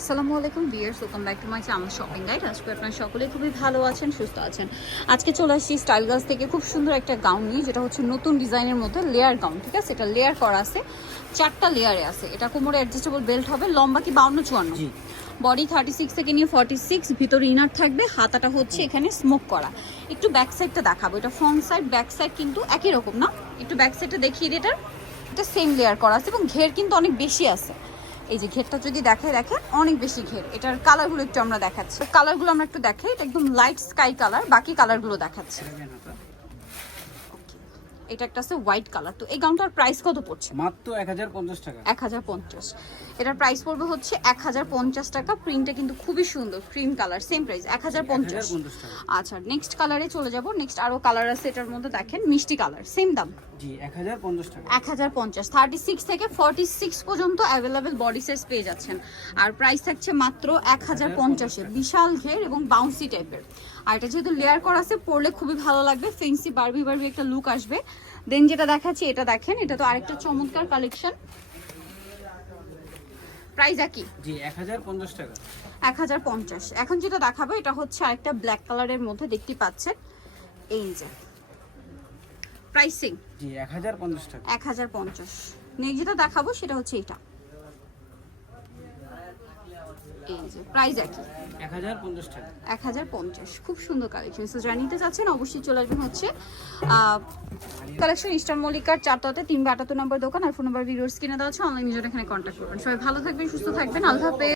আসসালামু আলাইকুম viewers welcome back to my channel shopping guide আজকে আপনারা সকলে খুবই ভালো আছেন সুস্থ আছেন। আজকে চলে আসছি স্টাইল গার্লস থেকে খুব সুন্দর একটা গাউন নিয়ে যেটা হচ্ছে নতুন ডিজাইনের মধ্যে লেয়ার গাউন ঠিক আছে? এটা লেয়ার করা আছে চারটা লেয়ারে আছে। এটা কোমরে অ্যাডজাস্টেবল বেল্ট হবে লম্বা কি বাউন্ন চুয়ান্ন? বডি থার্টি সিক্স থেকে নিয়ে ফর্টি সিক্স ভিতরে ইনার থাকবে হাতাটা হচ্ছে এখানে স্মোক করা। একটু ব্যাক সাইডটা দেখাবো এটা ফ্রন্ট সাইড ব্যাক সাইড কিন্তু একই রকম না? একটু ব্যাক সাইডটা দেখিয়ে এটার। এটা সেম লেয়ার করা আছে এবং ঘের কিন্তু অনেক বেশি আছে। এই যে ঘেরটা যদি দেখে দেখেন অনেক বেশি ঘের। এটার কালারগুলো একটু আমরা দেখাচ্ছি। কালারগুলো আমরা একটু দেখে এটা একদম লাইট স্কাই কালার বাকি কালারগুলো দেখাচ্ছি। এটা একটা আছে হোয়াইট কালার তো এই গাউনটার প্রাইস কত পড়ছে? মাত্র এক হাজার পঞ্চাশ টাকা। এক হাজার পঞ্চাশ। এটার প্রাইস পড়বে হচ্ছে এক হাজার পঞ্চাশ টাকা। প্রিন্টটা কিন্তু খুবই সুন্দর ক্রিম কালার সেম প্রাইস এক হাজার পঞ্চাশ। 1050 আচ্ছা নেক্সট কালারে চলে যাব। নেক্সট আরও কালার আছে এটার মধ্যে দেখেন মিষ্টি কালার সেম দাম। জি এক হাজার পঞ্চাশ টাকা। এক হাজার পঞ্চাশ থার্টি সিক্স থেকে ফর্টি সিক্স পর্যন্ত অ্যাভেলেবেল বডি সাইজ পেয়ে যাচ্ছেন। আর প্রাইস থাকছে মাত্র এক হাজার পঞ্চাশে। বিশাল ঘের এবং বাউন্সি টাইপের আর এটা যেহেতু লেয়ার করা আছে পরলে খুবই ভালো লাগবে। ফেন্সি বারবি বারবি একটা লুক আসবে। দেন যেটা দেখাচ্ছি এটা দেখেন এটা তো আরেকটা চমৎকার কালেকশন প্রাইস একই? জি এক হাজার পঞ্চাশ টাকা। এক হাজার পঞ্চাশ। এখন যেটা দেখাবো এটা হচ্ছে আরেকটা ব্ল্যাক কালারের মধ্যে দেখতে পাচ্ছেন। এই যে। প্রাইসিং জি এক হাজার পঞ্চাশ টাকা। এক হাজার পঞ্চাশ। নেক্সট যেটা দেখাবো সেটা হচ্ছে এটা। এই যে প্রাইস একই। এক হাজার পঞ্চাশ টাকা। এক হাজার পঞ্চাশ খুব সুন্দর কালেকশন সো যারা নিতে চাচ্ছেন অবশ্যই চলে আসবেন হচ্ছে কালেকশন ইস্টার মল্লিকার চারটাতে তিন বা আটাত্তর নম্বর দোকান আর ফোন নাম্বার ভিডিওস কিনে দেওয়া আছে অনলাইন এখানে কন্ট্যাক্ট করবেন। সবাই ভালো থাকবেন সুস্থ থাকবেন আল্লাহ হাফেজ।